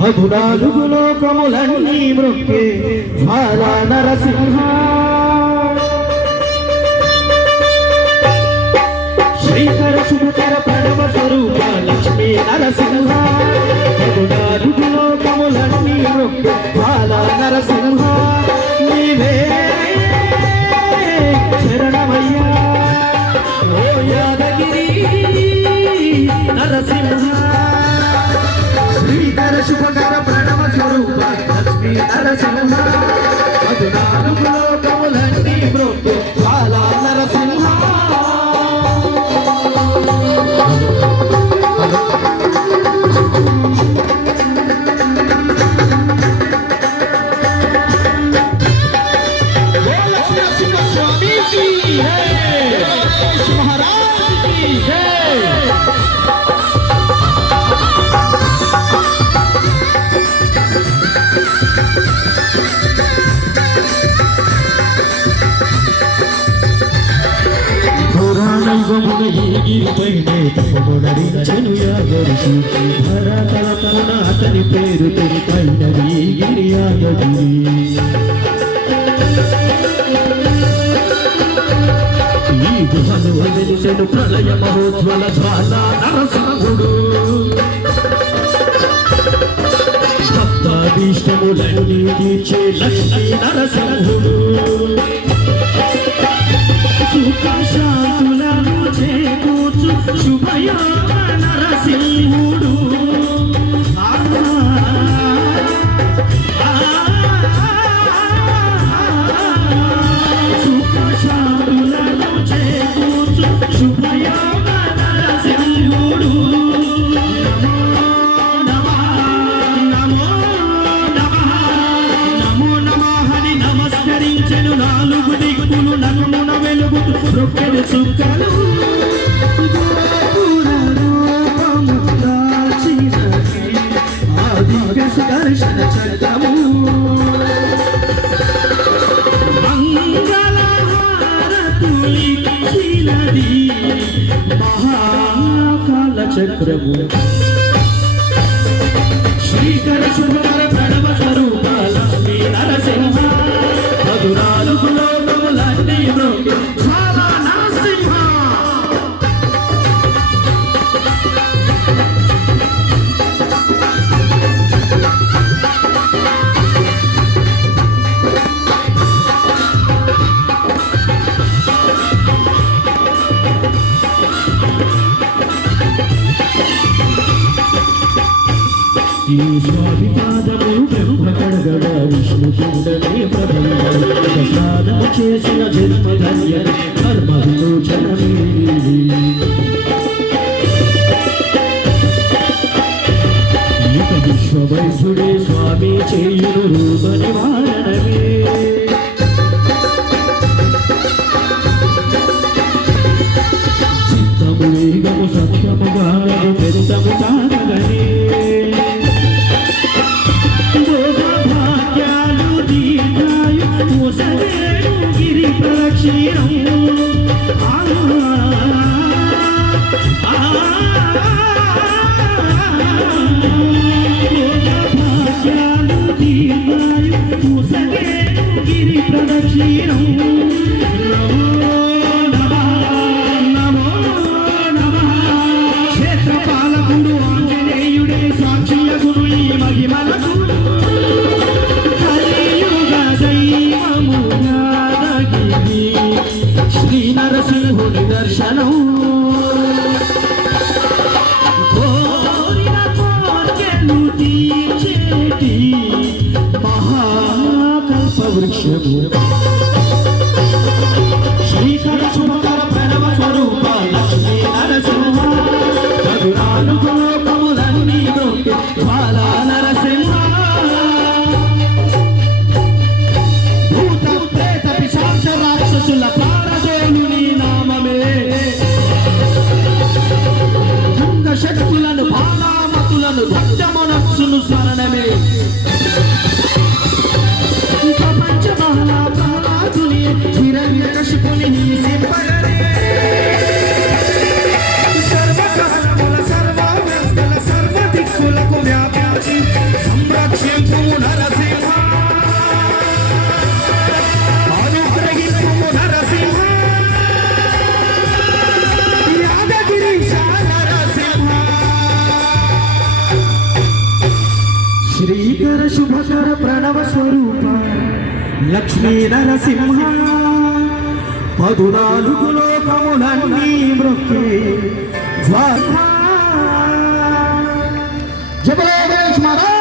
14 లోకములన్నీ మృక్కే జ్వాల నరసింహ శ్రీకర శుభకర ప్రణవ స్వరూప లక్ష్మీ నరసింహ 14 లోకములన్నీ మృక్కే జ్వాల నరసింహ నీవే శరణమయ్యా ఓ యాదగిరి నరసింహ శ్రీకర శుభకర ప్రణవ స్వరూప లక్ష్మీ నరసింహ 14 లోకములన్నీ మృక్కే జ్వాల నరసింహ అతని పేరు తెలిపైనది గిరియాదగిరి ఈ గుహను వదిలిసెను ప్రళయ మహోజ్వల జ్వాల నరసింహుడు భక్తాభీష్టములన్నీ తీర్చే లక్ష్మీ నరసింహుడు సుఖశాంతులను చేకూర్చు శుభయోగ నరసింహుడు సుఖశాంతులను చేకూర్చు శుభయోగ నరసింహుడు నమో నమః అని నమస్కరించెను 4 దిక్కులు నన్ను వెలుగుతూ రొక్కెడు చుక్కలు దర్శన చట్టము మంగళహారతులిచ్చినది మహాకాల చక్రము శ్రీకర శుభకర ప్రణవ స్వరూప లక్ష్మీ నరసింహ 14 లోకములన్నీ మృక్కే జ్వాల నరసింహ ఈ స్వామి పాదము బ్రహ్మ కడగడ విష్ణు కుండలే ప్రసాదము చేసిన జన్మధన్య కర్మవిమోచనమే ఇక విశ్వవైద్యుడే స్వామి చేయును రూప నివారణమే చిత్తము వేగము సత్యము గానము పెరుతము కానగనే గిరి ప్రక్షీణం గిరి ప్రదక్షిణం క్షేత్రపాలకుడు ఆంజనేయుడే సాక్షియగురు ఈ మహిమలకు శ్రీ నరసింహుని దర్శనం కోరిన కోర్కెలు తీర్చేటి మహాకల్ప వృక్షము శ్రీకర శుభకర ప్రణవ స్వరూప లక్ష్మీ నరసింహ 14 లోకములన్నీ మృక్కే జ్వాల నరసింహ శక్తులను బాలామతులను భక్త మనస్సును స్మరణమే ప్రపంచ మహాప్రహ్లాదుని హిరణ్యకశిపుని సింపగరే సర్వకాలముల సర్వ దిక్కులకు వ్యాపించి శ్రీకర శుభకర ప్రణవ స్వరూప లక్ష్మీ నరసింహ 14 లోకములన్నీ మృక్కి జయ గణేష్ మహారాజ్